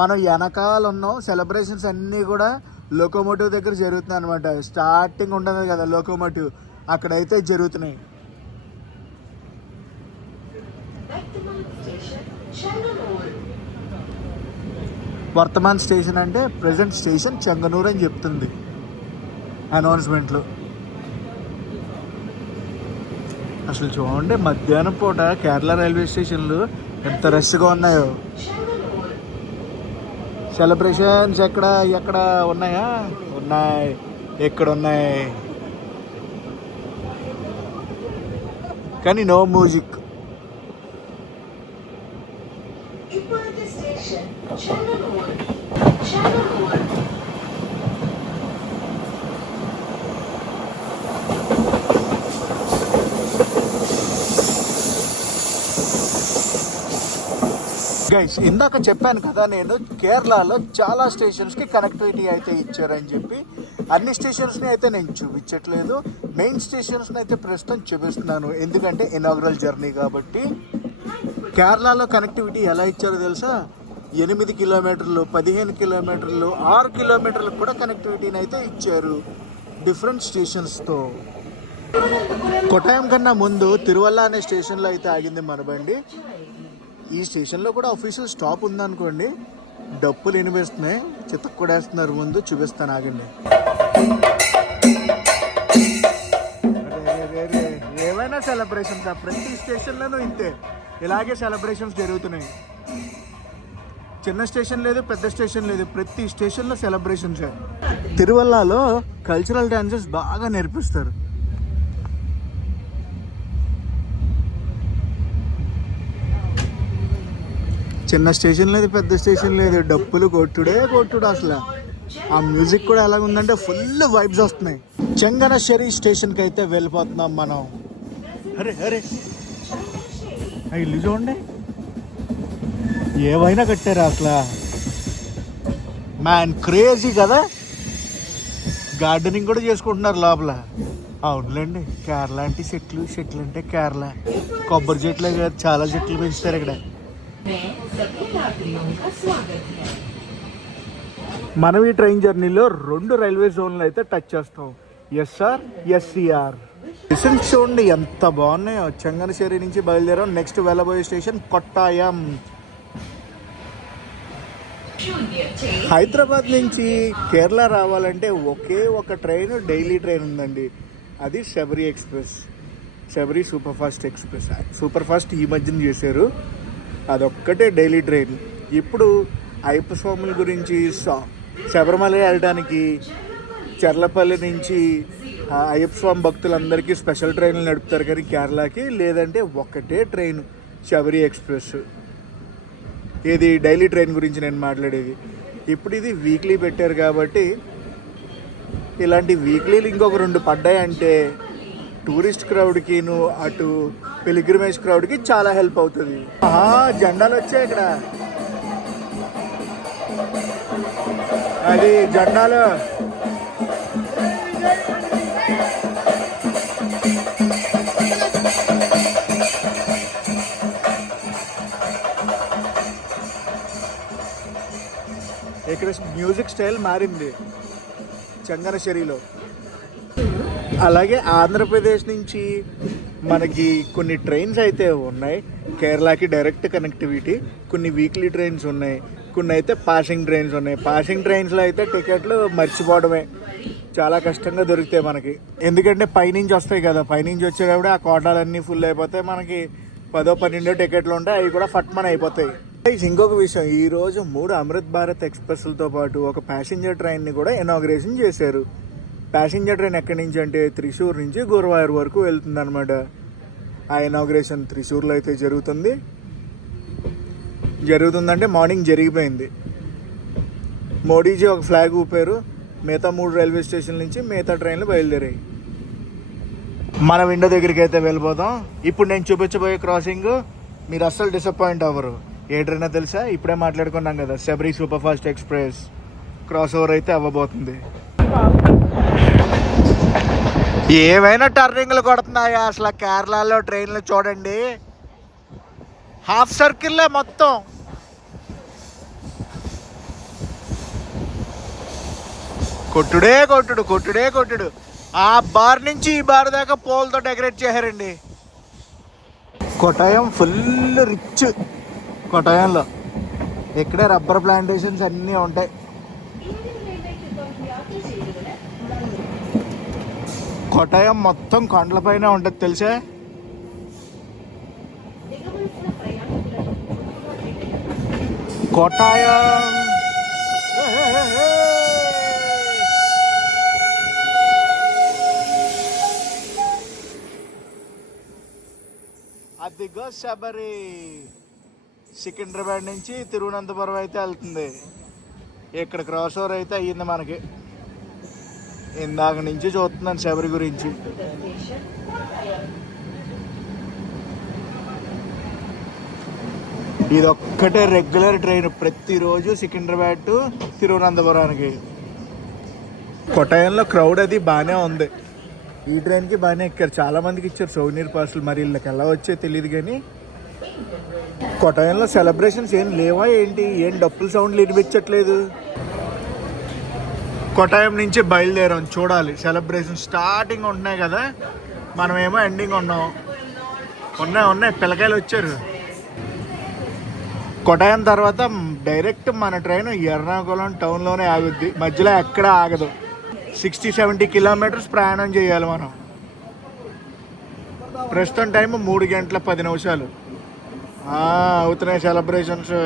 మనం వెనకాల ఉన్నాం. సెలబ్రేషన్స్ అన్నీ కూడా లోకోమోటివ్ దగ్గర జరుగుతున్నాయి అనమాట. స్టార్టింగ్ ఉంటుంది కదా లోకోమోటివ్, అక్కడైతే జరుగుతున్నాయి. వర్తమాన్ స్టేషన్ అంటే ప్రజెంట్ స్టేషన్ చెంగనూరు అని చెప్తుంది అనౌన్స్మెంట్లో. అసలు చూడండి మధ్యాహ్నం పూట కేరళ రైల్వే స్టేషన్లు ఎంత రష్గా ఉన్నాయో. సెలబ్రేషన్స్ ఎక్కడ ఎక్కడ ఉన్నాయా? ఉన్నాయి, ఎక్కడ ఉన్నాయి, కానీ నో మ్యూజిక్. గైస్ ఇందాక చెప్పాను కదా నేను కేరళలో చాలా స్టేషన్స్కి కనెక్టివిటీ అయితే ఇచ్చారని చెప్పి. అన్ని స్టేషన్స్ని అయితే నేను చూపించట్లేదు, మెయిన్ స్టేషన్స్ని అయితే ప్రస్తుతం చూపిస్తున్నాను, ఎందుకంటే ఇనాగ్రల్ జర్నీ కాబట్టి. కేరళలో కనెక్టివిటీ ఎలా ఇచ్చారో తెలుసా? 8 కిలోమీటర్లు, 15 కిలోమీటర్లు, 6 కిలోమీటర్లకు కూడా కనెక్టివిటీని అయితే ఇచ్చారు డిఫరెంట్ స్టేషన్స్తో. కొట్టాయం కన్నా ముందు తిరువల్ల అనే స్టేషన్లో అయితే ఆగింది మన బండి. ఈ స్టేషన్లో కూడా అఫీషియల్ స్టాప్ ఉందనుకోండి. డప్పులు వినిపిస్తున్నాయి, చితక్ కూడా వేస్తున్నారు. ముందు చూపిస్తాను, ఆగండి. ఏమైనా సెలబ్రేషన్స్ ప్రతి స్టేషన్లోనూ ఇంతే, ఇలాగే సెలబ్రేషన్స్ జరుగుతున్నాయి. చిన్న స్టేషన్ లేదు, పెద్ద స్టేషన్ లేదు, ప్రతి స్టేషన్లో సెలబ్రేషన్స్. తిరువల్లలో కల్చరల్ డాన్సెస్ బాగా నేర్పిస్తారు. చిన్న స్టేషన్ లేదు, పెద్ద స్టేషన్ లేదు, డప్పులు కొట్టుడు అసలు. ఆ మ్యూజిక్ కూడా ఎలా ఉందంటే ఫుల్ వైబ్స్ వస్తున్నాయి. చెంగనశ్శేరి స్టేషన్కి అయితే వెళ్ళిపోతున్నాం మనం. అరే అరే ఇల్లు చూడండి, ఏవైనా కట్టారా అసలు. మ్యాన్ క్రేజీ కదా. గార్డెనింగ్ కూడా చేసుకుంటున్నారు లోపల. అవునులేండి, కేరళ అంటే చెట్లు అంటే కేరళ. కొబ్బరి చెట్లే కాదు, చాలా చెట్లు పెంచుతారు ఇక్కడ. మనం ఈ ట్రైన్ జర్నీలో 2 రైల్వే జోన్లు అయితే టచ్ చేస్తాం, ఎస్ఆర్, ఎస్సీఆర్. స్టేషన్స్ చూడండి ఎంత బాగున్నాయో. చెంగనశ్శేరి నుంచి బయలుదేరాం. నెక్స్ట్ వెళ్ళబోయే స్టేషన్ కొట్టాయం. హైదరాబాద్ నుంచి కేరళ రావాలంటే ఒకే ఒక ట్రైన్, డైలీ ట్రైన్ ఉందండి. అది Sabari express, Sabari super fast express. Super fast ఈ మధ్యన చేశారు, అదొక్కటే డైలీ ట్రైన్. ఇప్పుడు అయ్యప్ప స్వాముల గురించి శబరిమల వెళ్ళడానికి చర్లపల్లి నుంచి అయ్యప్ప స్వామి భక్తులందరికీ స్పెషల్ ట్రైన్లు నడుపుతారు కానీ కేరళకి, లేదంటే ఒక్కటే ట్రైన్ శబరి ఎక్స్ప్రెస్. ఇది డైలీ ట్రైన్ గురించి నేను మాట్లాడేది. ఇప్పుడు ఇది వీక్లీ పెట్టారు కాబట్టి ఇలాంటి వీక్లీలు ఇంకొక 2 పడ్డాయంటే టూరిస్ట్ క్రౌడ్కిను అటు పిలిగ్రిమేజ్ క్రౌడ్కి చాలా హెల్ప్ అవుతుంది. జెండాలు వచ్చాయి ఇక్కడ, అది జెండాలు. ఇక్కడ మ్యూజిక్ స్టైల్ మారింది చెంగనశ్శేరిలో. అలాగే ఆంధ్రప్రదేశ్ నుంచి మనకి కొన్ని ట్రైన్స్ అయితే ఉన్నాయి కేరళకి డైరెక్ట్ కనెక్టివిటీ. కొన్ని వీక్లీ ట్రైన్స్ ఉన్నాయి, కొన్ని అయితే పాసింగ్ ట్రైన్స్ ఉన్నాయి. పాసింగ్ ట్రైన్స్లో అయితే టికెట్లు మర్చిపోవడమే, చాలా కష్టంగా దొరుకుతాయి మనకి. ఎందుకంటే పైనుంచి వస్తాయి కదా, పైనుంచి వచ్చేటప్పుడు ఆ కోటాలన్నీ ఫుల్ అయిపోతాయి. మనకి 10-12 టికెట్లు ఉంటాయి, అవి కూడా ఫట్మన్ అయిపోతాయి. ఇంకొక విషయం, ఈరోజు 3 అమృత్ భారత్ ఎక్స్ప్రెస్లతో పాటు ఒక ప్యాసింజర్ ట్రైన్ని కూడా ఇనాగ్రేషన్ చేశారు. ప్యాసింజర్ ట్రైన్ ఎక్కడి నుంచి అంటే త్రిశూర్ నుంచి గురువాయూర్ వరకు వెళ్తుంది అనమాట. ఆ ఇనాగ్రేషన్ త్రిశూర్లో అయితే జరుగుతుందంటే మార్నింగ్ జరిగిపోయింది. మోడీజీ ఒక ఫ్లాగ్ ఊపారు, మిగతా 3 రైల్వే స్టేషన్ నుంచి మిగతా ట్రైన్లు బయలుదేరాయి. మన విండో దగ్గరికి అయితే వెళ్ళిపోదాం. ఇప్పుడు నేను చూపించబోయే క్రాసింగ్ మీరు అస్సలు డిసప్పాయింట్ అవ్వరు. ఏ ట్రైన్ తెలుసా? ఇప్పుడే మాట్లాడుకున్నాం కదా, Sabari super fast express cross over అయితే అవ్వబోతుంది. ఏమైనా టర్నింగ్లు కొడుతున్నాయా అసలు కేరళలో ట్రైన్లు చూడండి, హాఫ్ సర్కిల్లే మొత్తం. కొట్టుడు. ఆ బార్ నుంచి ఈ బార్ దాకా పోల్తో డెకరేట్ చేశారండి. Kottayam full rich. కొట్టాయంలో ఇక్కడే రబ్బర్ ప్లాంటేషన్స్ అన్నీ ఉంటాయి. కొట్టాయం మొత్తం కొండలపైన ఉంటుంది తెలుసా. కొట్టాయం అదిగో శబరి. సికింద్రాబాద్ నుంచి తిరువనంతపురం అయితే వెళ్తుంది. ఇక్కడ క్రాస్ ఓవర్ అయితే అయ్యింది మనకి. ఇందాక నుంచి చూస్తున్నాను శబరి గురించి. ఇది ఒక్కటే రెగ్యులర్ ట్రైన్ ప్రతిరోజు సికింద్రాబాద్ టు తిరువనంతపురానికి. కొట్టాయంలో క్రౌడ్ అది బాగానే ఉంది. ఈ ట్రైన్కి బాగానే ఎక్కారు, చాలా మందికి ఇచ్చారు సోవనీర్ పార్సల్. మరి వీళ్ళకి ఎలా వచ్చే తెలియదు కానీ కొట్టాయంలో సెలబ్రేషన్స్ ఏం లేవా ఏంటి? ఏం డప్పుల సౌండ్లు వినిపించట్లేదు. కొట్టాయం నుంచి బయలుదేరాం, చూడాలి సెలబ్రేషన్ స్టార్టింగ్ ఉంటున్నాయి కదా, మనమేమో ఎండింగ్ ఉన్నాం. ఉన్నాయి పిల్లకాయలు వచ్చారు. కొట్టాయం తర్వాత డైరెక్ట్ మన ట్రైన్ ఎర్నాకుళం టౌన్లోనే ఆగుద్ది, మధ్యలో ఎక్కడ ఆగదు. 60-70 కిలోమీటర్స్ ప్రయాణం చేయాలి మనం. ప్రస్తుతం టైం 3 గంటల 10 నిమిషాలు. అవుతున్నాయి సెలబ్రేషన్స్.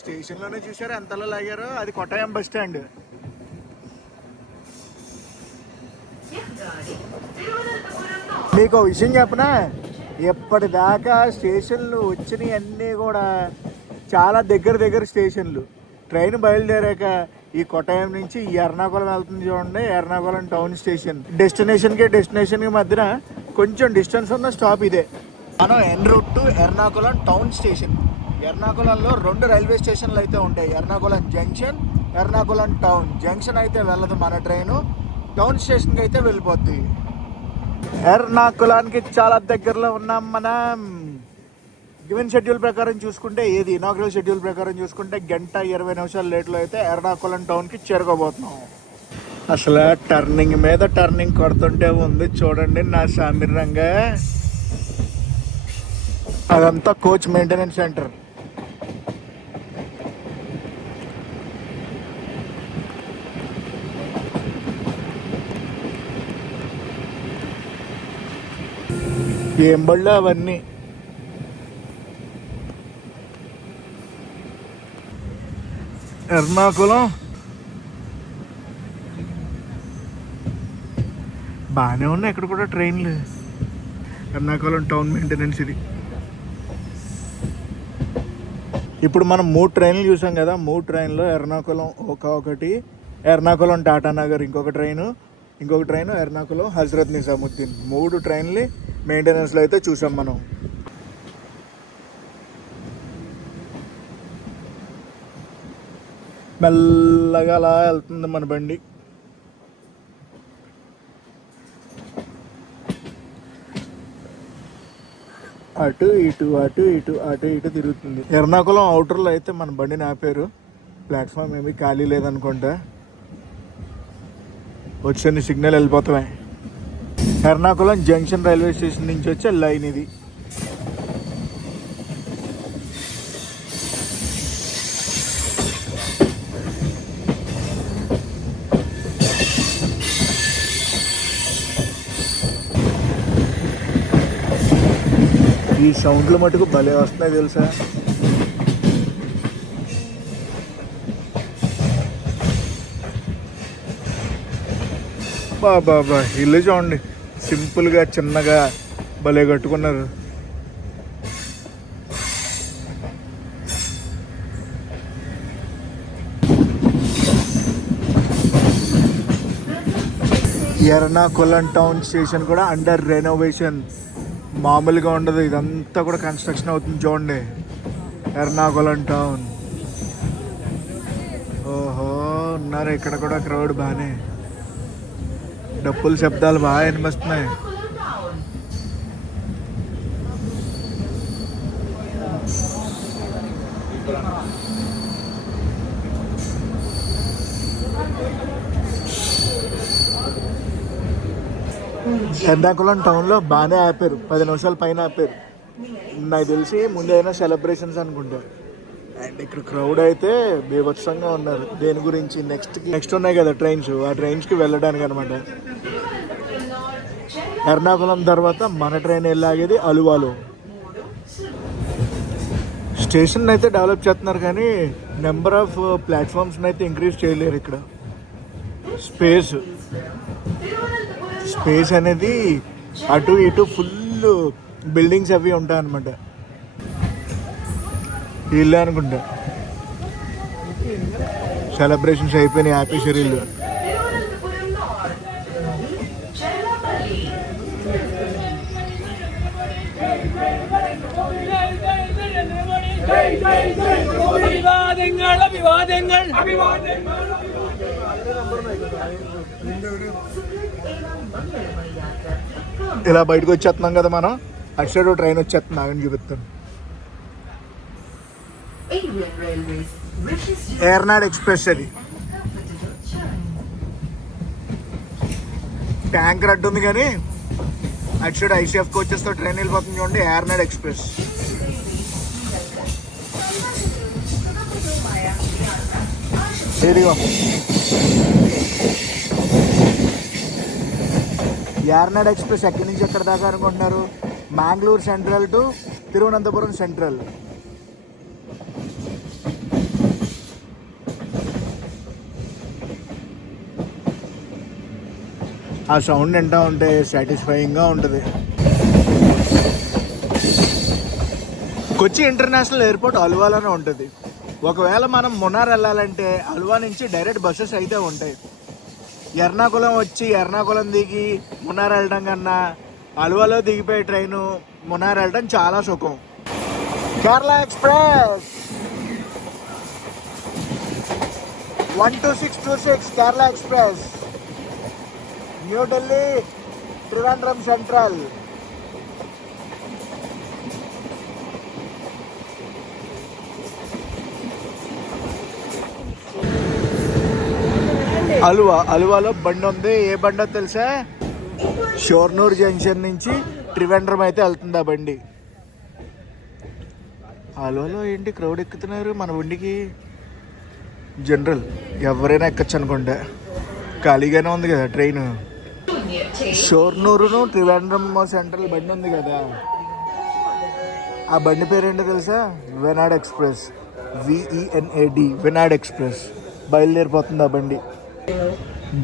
స్టేషన్లోనే చూసారు ఎంతలో లాగారో, అది కొట్టాయం బస్ స్టాండ్. మీకు విషయం చెప్పనా, ఎప్పటిదాకా స్టేషన్లు వచ్చినాయి అన్నీ కూడా చాలా దగ్గర స్టేషన్లు. ట్రైన్ బయలుదేరాక ఈ కొట్టాయం నుంచి ఎర్నాకుళం వెళ్తుంది చూడండి, ఎర్నాకుళం టౌన్ స్టేషన్. డెస్టినేషన్కి మధ్యన కొంచెం డిస్టెన్స్ ఉన్న స్టాప్ ఇదే. మనం en route to Ernakulam town station. ఎర్నాకుళంలో 2 రైల్వే స్టేషన్లు అయితే ఉంటాయి, Ernakulam junction, Ernakulam town. Junction అయితే వెళ్ళదు మన ట్రైను, టౌన్ స్టేషన్కి అయితే వెళ్ళిపోద్ది. ఎర్నాకుళానికి చాలా దగ్గరలో ఉన్నాం మనం. గివెన్ షెడ్యూల్ ప్రకారం చూసుకుంటే, ఏది ఇనాగ్రల్ షెడ్యూల్ ప్రకారం చూసుకుంటే 1:20 నిమిషాలు లేట్లో అయితే ఎర్నాకుళం టౌన్కి చేరుకోబోతున్నాం. అసలు టర్నింగ్ మీద టర్నింగ్ కొడుతుంటే ఉంది చూడండి నా సామిరంగా. అదంతా కోచ్ మెయింటెనెన్స్ సెంటర్. ఏం బళ్ళు అవన్నీ. ఎర్నాకుళం బాగానే ఉన్నాయి ఇక్కడ కూడా ట్రైన్లు. ఎర్నాకుళం టౌన్ మెయింటెనెన్స్ ఇది. ఇప్పుడు మనం 3 ట్రైన్లు చూసాం కదా, 3 ట్రైన్లో ఎర్నాకుళం ఒకటి, ఎర్నాకుళం టాటానగర్ ఇంకొక ట్రైను ఎర్నాకుళం హజరత్ నిజాముద్దీన్. 3 ట్రైన్లు మెయింటెనెన్స్లో అయితే చూసాం మనం. మెల్లగా అలా వెళ్తుంది మన బండి. అటు ఇటు తిరుగుతుంది. ఎర్నాకుళం అవుటర్లో అయితే మన బండిని ఆపారు, ప్లాట్ఫామ్ ఏమీ ఖాళీ లేదనుకుంటా. వచ్చే సిగ్నల్ వెళ్ళిపోతామే. ఎర్నాకుళం జంక్షన్ రైల్వే స్టేషన్ నుంచి వచ్చే లైన్ ఇది. ఈ సౌండ్లు మటుకు భలే వస్తున్నాయి తెలుసా. బాబా ఇల్లు చూడండి, సింపుల్గా చిన్నగా భలే కట్టుకున్నారు. ఎర్నాకుళం టౌన్ స్టేషన్ కూడా అండర్ రెనోవేషన్. మామూలుగా ఉండదు, ఇదంతా కూడా కన్స్ట్రక్షన్ అవుతుంది చూడండి. ఎర్నాకుళం టౌన్. ఓహో ఉన్నారు ఇక్కడ కూడా క్రౌడ్ బాగానే. డప్పుల శబ్దాలు బాగా వినిపిస్తున్నాయి. ఎర్నాకుళం టౌన్లో బాగానే ఆపారు, 10 నిమిషాల పైన ఆపారు నాకు తెలిసి. ముందైనా సెలబ్రేషన్స్ అనుకుంటా. అండ్ ఇక్కడ క్రౌడ్ అయితే బీభత్సంగా ఉన్నారు. దేని గురించి? నెక్స్ట్ ఉన్నాయి కదా ట్రైన్స్, ఆ ట్రైన్స్కి వెళ్ళడానికి అనమాట. ఎర్నాకుళం తర్వాత మన ట్రైన్ వెళ్ళాగేది అలువాలో. స్టేషన్ అయితే డెవలప్ చేస్తున్నారు కానీ నెంబర్ ఆఫ్ ప్లాట్ఫామ్స్ని అయితే ఇంక్రీజ్ చేయలేరు ఇక్కడ. స్పేస్ అనేది అటు ఇటు ఫుల్ బిల్డింగ్స్ అవి ఉంటాయి అనమాట. ఇల్లు అనుకుంటా. సెలబ్రేషన్స్ అయిపోయినాయి హ్యాపీ షెరీల్. తిరువనంతపురం నార్త్ చెర్లపల్లి. ఇలా బయటకు వచ్చేస్తున్నాం కదా మనం. అటు సైడ్ ట్రైన్ వచ్చేస్తుంది, ఆగని చూపిస్తాను. ఎర్నాడ్ ఎక్స్ప్రెస్ అది. ట్యాంకర్ అడ్డు ఉంది కానీ అటు సైడ్ ఐసీఎఫ్ కోచెస్తో ట్రైన్ వెళ్ళిపోతుంది చూడండి, ఎర్నాడ్ ఎక్స్ప్రెస్. ఎర్నాడ్ ఎక్స్ప్రెస్ ఎక్కడి నుంచి ఎక్కడ దాకా అనుకుంటున్నారు? Mangalore central to Thiruvananthapuram central. ఆ సౌండ్ వింటా ఉంటే సాటిస్ఫైయింగ్గా ఉంటుంది. కొచ్చి ఇంటర్నేషనల్ ఎయిర్పోర్ట్ అల్వాలోనే ఉంటుంది. ఒకవేళ మనం మున్నార్ వెళ్ళాలంటే అల్వా నుంచి డైరెక్ట్ బస్సెస్ అయితే ఉంటాయి. ఎర్నాకుళం వచ్చి ఎర్నాకుళం దిగి మున్నార్ వెళ్ళడం కన్నా అల్వాలో దిగిపోయే ట్రైను మున్నార్ వెళ్ళడం చాలా సుఖం. Kerala express 12626 Kerala express, New Delhi Trivandrum central. అలువాలో బండి ఉంది. ఏ బండో తెలుసా? షోర్నూర్ జంక్షన్ నుంచి త్రివేంద్రం అయితే వెళ్తుంది ఆ బండి. అలువాలో ఏంటి క్రౌడ్ ఎక్కుతున్నారు మన బండికి? జనరల్ ఎవరైనా ఎక్కచ్చు అనుకుంటా, ఖాళీగానే ఉంది కదా ట్రైన్. షోర్నూరును త్రివేంద్రం సెంట్రల్ బండి ఉంది కదా, ఆ బండి పేరేంటో తెలుసా? వెనాడ్ ఎక్స్ప్రెస్, VENAD, వెనాడ్ ఎక్స్ప్రెస్. బయలుదేరిపోతుంది ఆ బండి.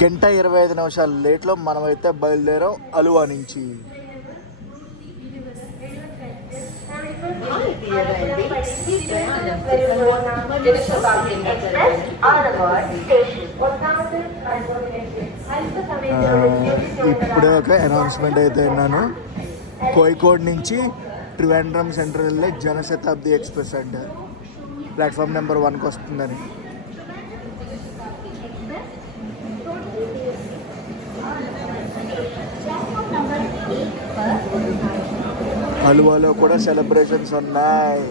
గంట 25 నిమిషాలు లేట్లో మనమైతే బయలుదేరాం అలువా నుంచి. ఇప్పుడే ఒక అనౌన్స్మెంట్ అయితే విన్నాను, కోయికోడ్ నుంచి త్రివేంద్రం సెంట్రల్ వెళ్ళే జనశతాబ్ది ఎక్స్ప్రెస్ అంట ప్లాట్ఫామ్ నెంబర్ 1కి వస్తుందని. అలువాలో కూడా సెలబ్రేషన్స్ ఉన్నాయి.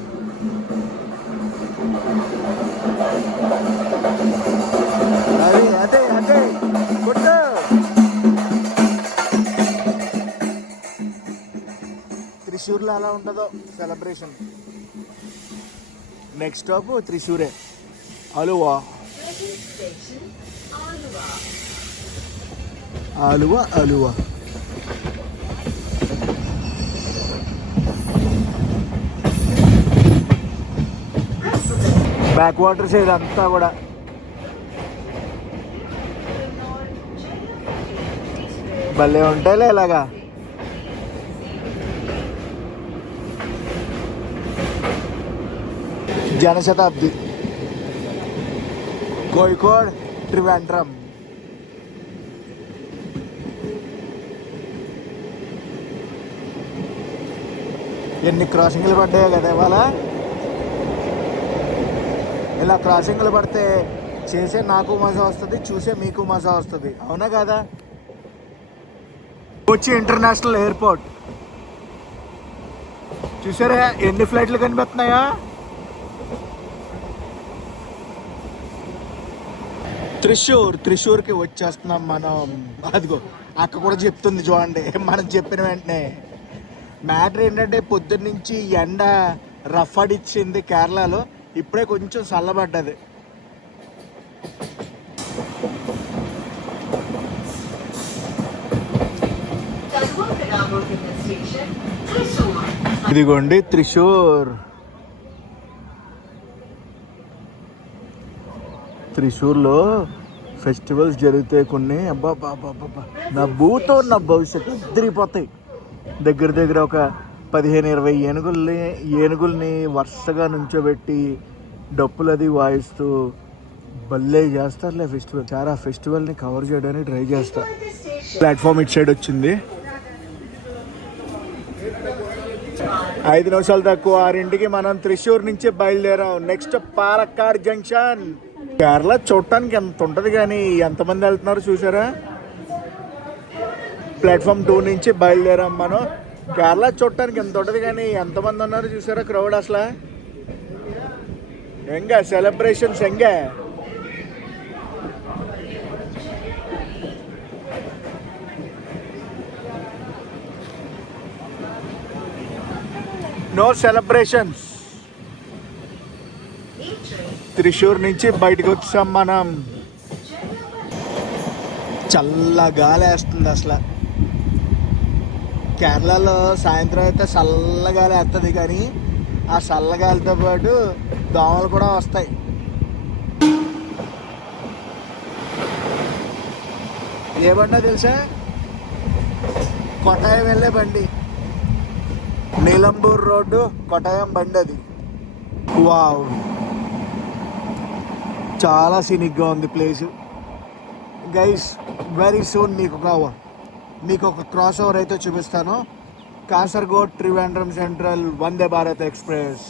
అదే అదే అదే కొట్టు. త్రిశూర్లో అలా ఉంటుందో సెలబ్రేషన్. నెక్స్ట్ స్టాప్ త్రిశూరే, అలువా. అలువా అలువా బ్యాక్ వాటర్స్ ఇదంతా కూడా. భలే ఉంటాయిలే ఇలాగా. జనశతాబ్ది, కోయికోడ్, త్రివేంద్రం. ఎన్ని క్రాసింగ్లు పడ్డాయో కదా ఇవాళ. ఇలా క్రాసింగ్లు పడితే చేసే నాకు మజా వస్తుంది, చూసే మీకు మజా వస్తుంది, అవునా కదా? కొచ్చి ఇంటర్నేషనల్ ఎయిర్పోర్ట్ చూసారా ఎన్ని ఫ్లైట్లు కనిపిస్తున్నాయా? త్రిశూర్కి వచ్చేస్తున్నాం మనం. అదిగో అక్క కూడా చెప్తుంది చూడండి, మనం చెప్పిన వెంటనే. మ్యాటర్ ఏంటంటే పొద్దున్న నుంచి ఎండ రఫ్ అడిచ్చింది కేరళలో, ఇప్పుడే కొంచెం చల్లబడ్డది. ఇదిగోండి త్రిశూర్. త్రిశూర్లో ఫెస్టివల్స్ జరుగుతాయి కొన్ని. అబ్బా బాబా బాబా, నా భూతో నా భవిష్యత్తు తిరిగిపోతాయి. దగ్గర దగ్గర ఒక 15-20 ఏనుగుల్ని వరుసగా నుంచోబెట్టి డప్పులు అది వాయిస్తూ భలే చేస్తారులే ఫెస్టివల్. చాలా ఫెస్టివల్ని కవర్ చేయడానికి ట్రై చేస్తా. ప్లాట్ఫామ్ ఇటు సైడ్ వచ్చింది. 5 నిమిషాలు తక్కువ 6ంటికి మనం త్రిశూర్ నుంచి బయలుదేరాం. Next Palakkad junction. కేరళ చూడటానికి ఎంత ఉంటుంది కానీ ఎంతమంది వెళ్తున్నారు చూసారా. ప్లాట్ఫామ్ 2 నుంచి బయలుదేరాం మనం. కేరళ చూడటానికి ఎంత ఉంటుంది కానీ ఎంతమంది ఉన్నారు చూసారా క్రౌడ్. అసలు ఎంగ సెలబ్రేషన్స్ ఎంగ. No celebrations. త్రిశూర్ నుంచి బయటకు వచ్చాం మనం. చల్లగాలి వేస్తుంది అసలు. కేరళలో సాయంత్రం అయితే చల్లగాలి వేస్తుంది కానీ ఆ చల్లగాలితో పాటు దోమలు కూడా వస్తాయి. ఏ బండో తెలుసా? కొట్టాయం వెళ్ళే బండి. నీలంబూర్ రోడ్డు కొట్టాయం బండి అది. వావ్, చాలా సీనిక్గా ఉంది ప్లేస్. గైస్ వెరీ సూన్ మీకు ఒక క్రాస్ ఓవర్ అయితే చూపిస్తాను. Kasaragod Trivandrum central Vande Bharat express.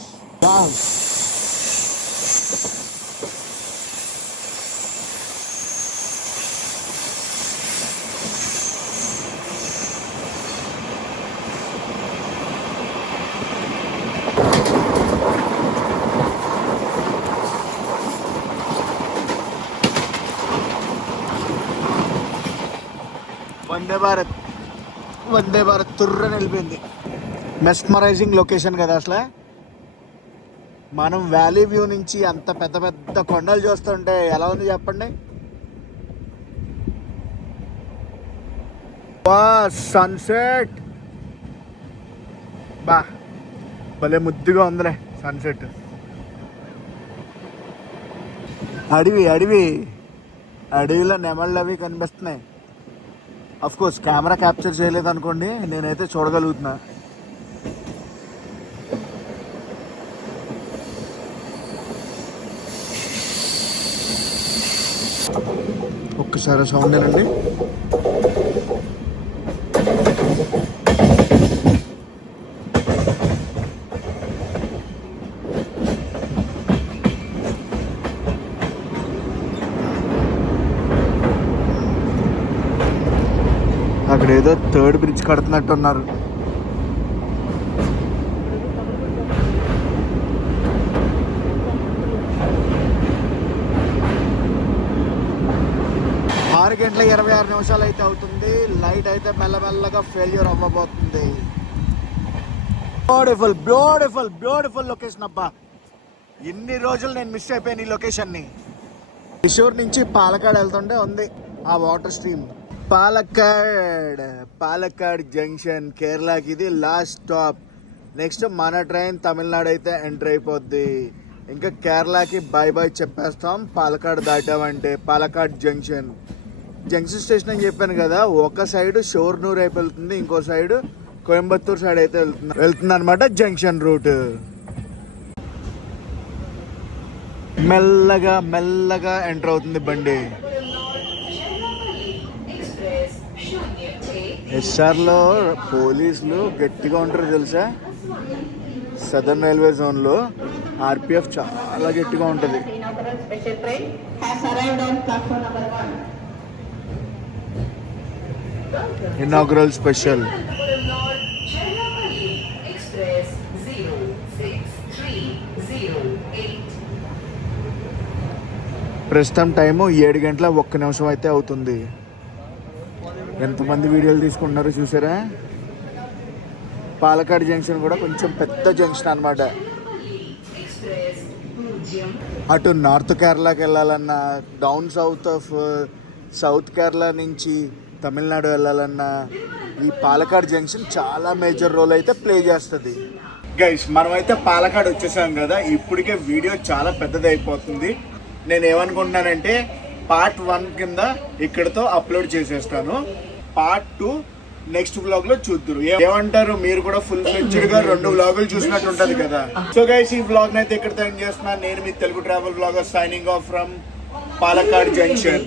వందే భారత్ తుర్రని వెళ్ళిపోయింది. మెస్మరైజింగ్ లొకేషన్ కదా అసలు. మనం వ్యాలీ వ్యూ నుంచి అంత పెద్ద పెద్ద కొండలు చూస్తుంటే ఎలా ఉంది చెప్పండి. బా సన్సెట్ బా భలే ముద్దుగా ఉందిలే సన్సెట్. అడవిలో నెమళ్ళు అవి కనిపిస్తున్నాయి. అఫ్ కోర్స్ కెమెరా క్యాప్చర్ చేయలేదు అనుకోండి, నేనైతే చూడగలుగుతున్నా. ఒక్కసారి సౌండ్ ఏనండి. అక్కడ ఏదో 3rd బ్రిడ్జ్ కడుతున్నట్టున్నారు. గంటల 26 నిమిషాలు అయితే అవుతుంది. లైట్ అయితే మెల్లమెల్లగా ఫెయిల్యూర్ అవ్వబోతుంది. బ్యూటిఫుల్ లొకేషన్ అబ్బా. ఇన్ని రోజులు నేను మిస్ అయిపోయాను ఈ లొకేషన్ని. త్రిశూర్ నుంచి పాలక్కాడ్ వెళ్తుంటే ఉంది ఆ వాటర్ స్ట్రీమ్. పాలక్కాడ్ జంక్షన్ కేరళకి ఇది లాస్ట్ స్టాప్. నెక్స్ట్ మన ట్రైన్ తమిళనాడు అయితే ఎంటర్ అయిపోద్ది. ఇంకా కేరళకి బై చెప్పేస్తాం పాలక్కాడ్ దాటామంటే. పాలక్కాడ్ జంక్షన్ స్టేషన్ అని చెప్పాను కదా, ఒక సైడ్ షోర్నూర్ వైపు వెళ్తుంది, ఇంకో సైడ్ కోయంబత్తూర్ సైడ్ అయితే వెళ్తుంది అనమాట జంక్షన్ రూట్. మెల్లగా ఎంటర్ అవుతుంది బండి. ఎస్ఆర్లో పోలీసులు గట్టిగా ఉంటారు తెలుసా. సదర్న్ రైల్వే జోన్లో ఆర్పిఎఫ్ చాలా గట్టిగా ఉంటుంది. Inaugural special. ప్రస్తుతం టైము 7 గంటల 1 నిమిషం అయితే అవుతుంది. ఎంతమంది వీడియోలు తీసుకుంటున్నారో చూసారా. పాలక్కాడ్ జంక్షన్ కూడా కొంచెం పెద్ద జంక్షన్ అన్నమాట. అటు నార్త్ కేరళకి వెళ్ళాలన్నా, డౌన్ సౌత్ కేరళ నుంచి తమిళనాడు వెళ్ళాలన్నా ఈ పాలక్కాడ్ జంక్షన్ చాలా మేజర్ రోల్ అయితే ప్లే చేస్తుంది. గైస్ మనమైతే పాలక్కాడ్ వచ్చేసాం కదా, ఇప్పటికే వీడియో చాలా పెద్దది అయిపోతుంది. నేను ఏమనుకుంటున్నానంటే పార్ట్ 1 కింద ఇక్కడతో అప్లోడ్ చేసేస్తాను. పార్ట్ 2 నెక్స్ట్ వ్లాగ్ లో చూద్దురు. ఏమంటారు, మీరు కూడా ఫుల్ ఫ్లెడ్జ్డ్ గా 2 వ్లాగులు చూసినట్టు ఉంటది కదా. సో గైస్ ఈ వ్లాగ్ అయితే ఇక్కడ ఎండ్ చేస్తున్నాను. నేను మీ Telugu travel vlogger signing off from Palakkad junction.